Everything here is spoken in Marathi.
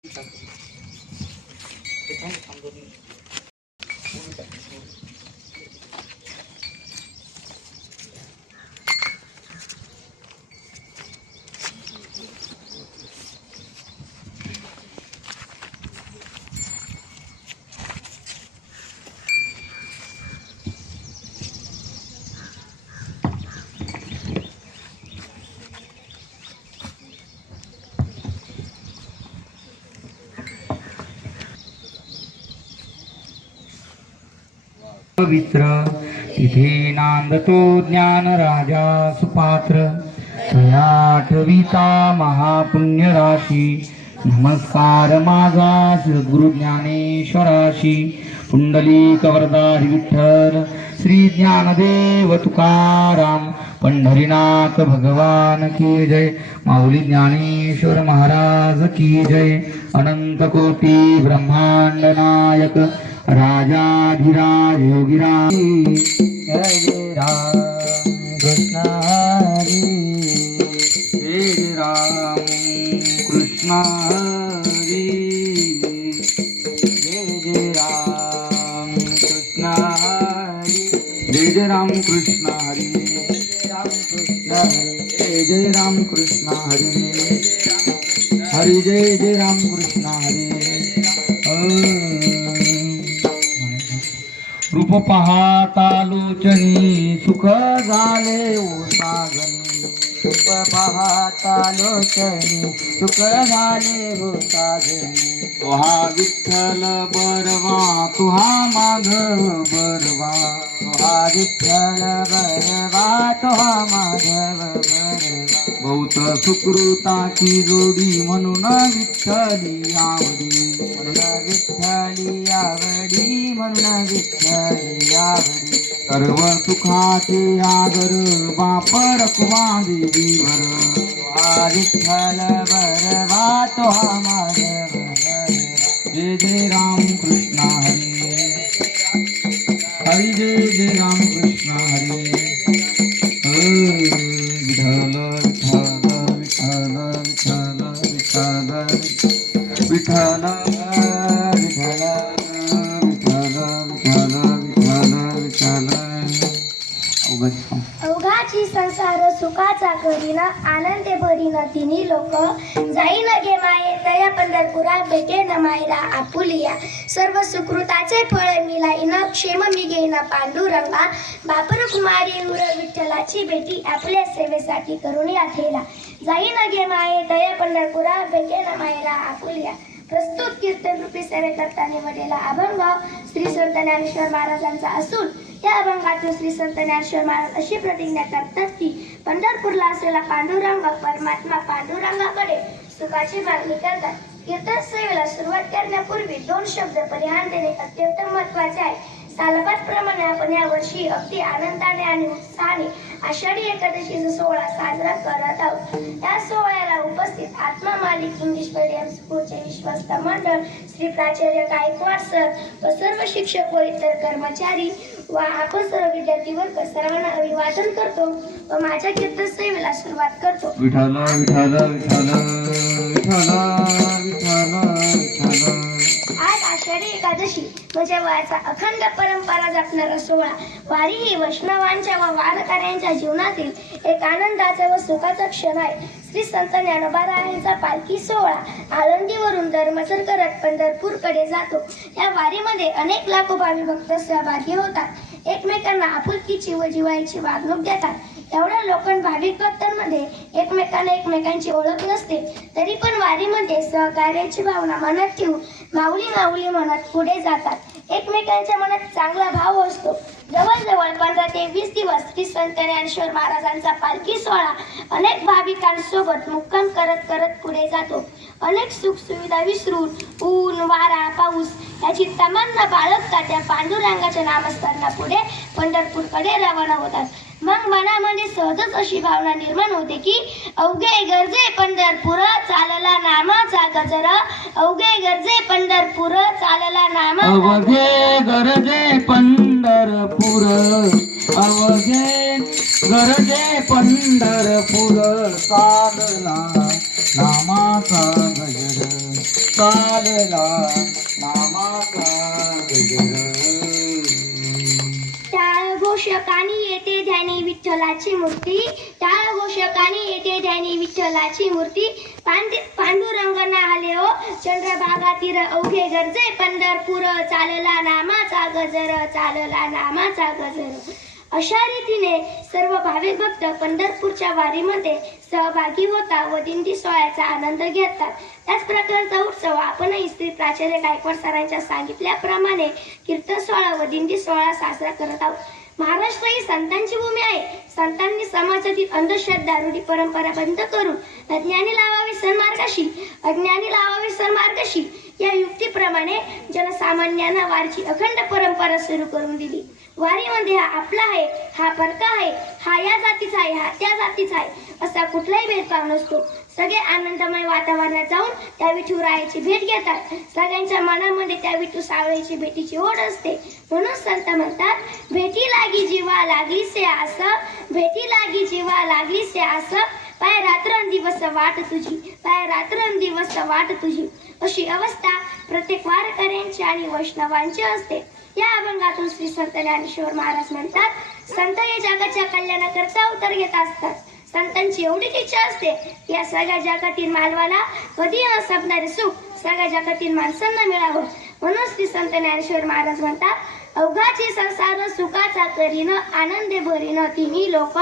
你看这长得差不多 पवित्र तिथे नांदतो ज्ञान राजा सुपात्र. तया आठविता महापुण्य राशी नमस्कार माझा सद्गुरु ज्ञानेश्वराशी. पुंडलिक वरदारी विठ्ठल. श्री ज्ञानदेव तुकाराम. पंढरीनाथ भगवान की जय. माऊली ज्ञानेश्वर महाराज की जय. अनंत कोटी ब्रह्मांड नायक. राजाधिराज योगिराज जय जय राम कृष्ण हरी जय जय राम कृष्ण हरी जय जय राम कृष्ण हरी जय राम कृष्ण हरी जय जय राम कृष्ण हरी हरी हो। जय जय राम कृष्ण हरी रूप पाहतालोचनी सुख झाले ओ सागनी. सुख पाहता सुख झाले सागनी. तुहा विठ्ठल बरवा तुहा माधव बरवा. तुहा विठ्ठल बरवा तुहा माधव बरवा. बहुत सुकृताची जोडी म्हणून विठ्ठली आवडी म्हणून विठ्ठली आवडी म्हणून विठ्ठली आवडी. सर्व सुखाचे आदर बाप रखवा देवीवर तुहा विठ्ठल बरवा तुहा माधव. जय जय राम कृष्ण हरी. বিঠালা বিঠালা বিঠালা বিঠালা বিঠালা বিঠালা আমার अवघड संसार सुखाचा करीना आनंदे भरीना तिन्ही लोक. जाईन गे माये तया पंढरपुरा भेटे न मायरा आपुलिया. सर्व सुकृताचे फळ मिलाईन क्षेम मी घेईन पांडुरंगा. बापर कुमारी उर विठ्ठलाची भेटी आपल्या सेवेसाठी करून आठेला जाईन गे माये तया पंढरपुरा भेटे न मायरा आपुलिया. प्रस्तुत कीर्तन रूपी सेवे करता निवडलेला अभंग. श्री संत ज्ञानेश्वर महाराजांचा असून या अभंगातून श्री संत ज्ञानेश्वर महाराज अशी प्रतिज्ञा करतात की पंढरपूरला असलेला पांडुरंग परमात्मा पांडुरंगाकडे सुखाची मागणी करतात. कीर्तन सेवेला सुरुवात करण्यापूर्वी दोन शब्द परिहार देणे अत्यंत महत्त्वाचे आहे. सालबाद प्रमाणे आपण या वर्षी अगदी आनंदाने आणि उत्साहाने आषाढी एकादशीचा सोहळा साजरा करत आहोत. या सोहळ्याला उपस्थित आत्मा मालिक इंग्लिश मीडियम स्कूलचे विश्वस्त मंडळ श्री प्राचार्य गायकवाड सर व सर्व शिक्षक व इतर कर्मचारी व आपण सर्व विद्यार्थी वर्ग सर्वांना अभिवादन करतो व माझ्या कीर्तन सेवेला सुरुवात करतो. विठाला विठाला विठाला विठाला विठाला आषाढी एकादशी म्हणजे वयाचा अखंड परंपरा जपणारा सोहळा. वारी ही वैष्णवांच्या व वारकऱ्यांच्या जीवनातील एक आनंदाचा व सुखाचा क्षण आहे. श्री संत ज्ञानोबारायांचा पालखी सोहळा आळंदीवरून धर्मसर करत पंढरपूरकडे जातो. या वारीमध्ये अनेक लाखो भावी भक्त सहभागी होतात. एकमेकांना आपुलकीची व जिवायची वागणूक देतात. एवढ्या लोकं भाविक भक्तांमध्ये एकमेकांना एकमेकांची ओळख नसते तरी पण वारीमध्ये सहकार्याची भावना मनात ठेवून माऊली माऊली म्हणत पुढे जातात. एकमेकांच्या मनात चांगला भाव असतो. जवळजवळ पंधरा ते वीस दिवस श्री संत ज्ञानेश्वर महाराजांचा पालखी सोहळा अनेक भाविकांसोबत मुक्काम करत करत पुढे जातो. अनेक सुख सुविधा विसरून ऊन वारा पाऊस याची तमांना बाळगता त्या पांडुरंगाच्या नामस्मरणा पुढे पंढरपूरकडे रवाना होतात. मग मनामध्ये सहजच अशी भावना निर्माण होते की अवघे गरजे पंढरपूर चालला नामाचा गजर. अवघे गरजे पंढरपूर चालला नामाचा अवघे गरजे पंढरपूर अवघे गरजे पंढरपूर चालला नामाचा गजर. चालला नामाचा गजर. टाळ घोषकानी विठ्ठलाची मूर्ती टाळ घोषकाने येते ध्यानी विठ्ठलाची मूर्ती. पांडे पांडुरंग नाहले हो चंद्रभागा तीर अवघे गरजे पंढरपूर चालला नामाचा गजर चालला नामाचा गजर. अशा रीतीने सर्व भाविक भक्त पंढरपूरच्या वारीमध्ये सहभागी होता व दिंडी सोहळ्याचा आनंद घेतात. त्याच प्रकारचा उत्सव आपणही श्री प्राचार्य गायकवाड सरांच्या सांगितल्याप्रमाणे कीर्तन सोहळा व दिंडी सोहळा साजरा करत आहोत. महाराष्ट्र ही संतांची भूमी आहे. संतांनी समाजातील अंधश्रद्धा रूढी परंपरा बंद करून अज्ञानी लावावी सन्मार्गाशी अज्ञानी लावावी सन्मार्गाशी या युक्तीप्रमाणे जनसामान्यांना वारीची अखंड परंपरा सुरू करून दिली. वारीमध्ये हा आपला आहे हा परका आहे हा या जातीचा आहे हा त्या जातीचा आहे असा कुठलाही भेदभाव नसतो. सगळे आनंदमय वातावरणात जाऊन त्या विठुरायाची भेट घेतात. सगळ्यांच्या मनामध्ये त्या विठू सावळीची भेटीची ओढ असते. म्हणून संत म्हणतात भेटी लागी जीवा लागली से आस भेटी लागी जीवा लागली से आस पाय रात्रंदिवस वाट तुझी. पाय रात्रंदिवस वाट तुझी. अशी अवस्था प्रत्येक वारकऱ्यांची आणि वैष्णवांची असते. या अभंगातून श्री संत ज्ञानेश्वर महाराज म्हणतात संत हे जगाच्या कल्याणाकरता उतर घेत असतात. संतांची एवढीच इच्छा असते की या सगळ्या जगातील मालवाला कधी न संपणारे सुख सगळ्या जगातील माणसांना मिळावं. म्हणून श्री संत ज्ञानेश्वर महाराज म्हणतात अवघाची संसार सुखाचा करीन आनंदे भरीन तिन्ही लोक.